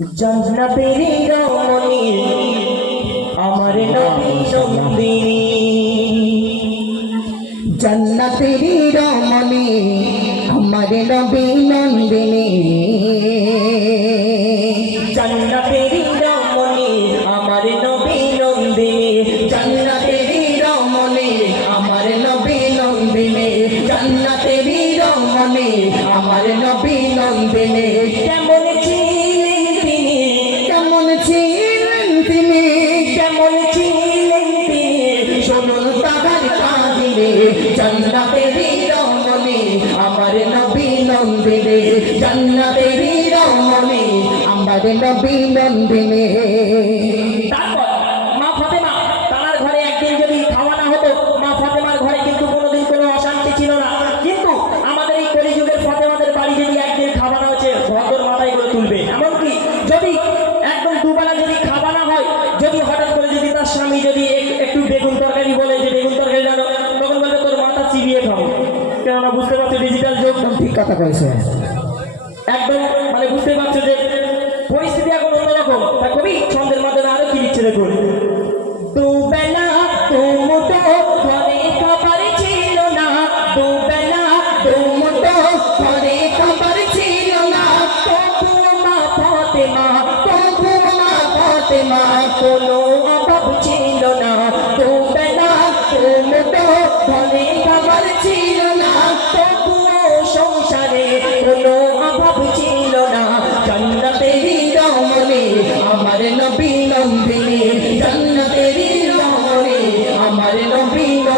জান্নাতের রমণী, আমার নবী নন্দিনী জন্নতেরি রমণী, আমার নবী নন্দিনী। জান্নাতের রমণী, আমার নবী নন্দিনী। জন্নতেরি রমণী, আমার নবী নন্দিনী। জন্নতেরি রমণী, আমার নবী নন্দিনী। জন্নতেরি রমণী আমার নবী নন্দিনী জন্নতেরি রমণী আমার নবী নন্দিনী। একদম ঠিক একদম মানে বুঝতে পারছ যে পরিস্থিতি এখন অন্যরকম। তা কবি, ছন্দের মাধ্যমে আরও কি লিখছে দেখুন। ছিল না। দুবেলা দুমুটো না। মা মা কোনো না। ছিল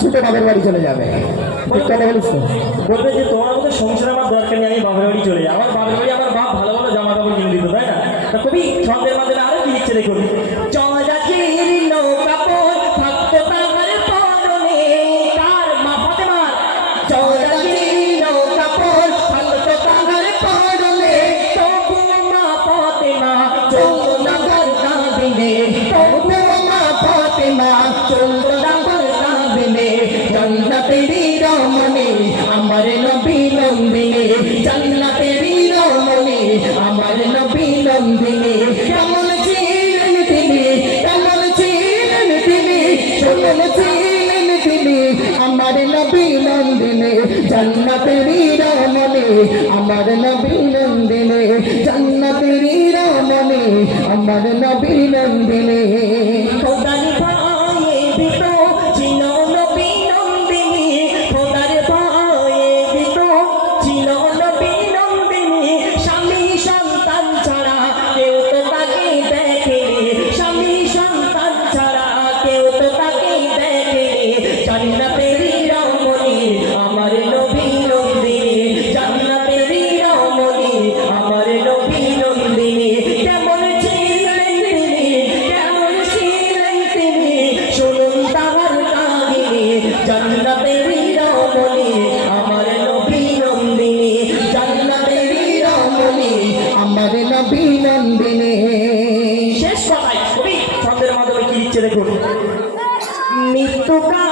ছুটে বাবার বাড়ি চলে যাবে। কথা বলিস বলবে যে তোমার মতো সংসার আমার দরকার নেই, আমি বাবার বাড়ি চলে যাই আমার বাবার বাড়ি আমার বাপ ভালো ভালো জামা কাপড় কিনে দিত, তাই না? কবি ছন্দের মাধ্যমে আরও কি লিখছে দেখুন? জন্নতেরি রমণী আমার নবী নন্দিনী জন্নতেরি রমণী আমার নবী নন্দিনী। কেমন ছিলেন তিনি, কেমন ছিলেন তিনি, কেমন ছিলেন তিনি, আমার নবী নন্দিনী জন্নতেরি রমণী আমার নবী নন্দিনী জন্নতেরি রমণী আমার নবী নন্দিনী। শেষ কথায় কবি ছন্দের মাধ্যমে কি লিখছে দেখুন। মৃত্যুকাল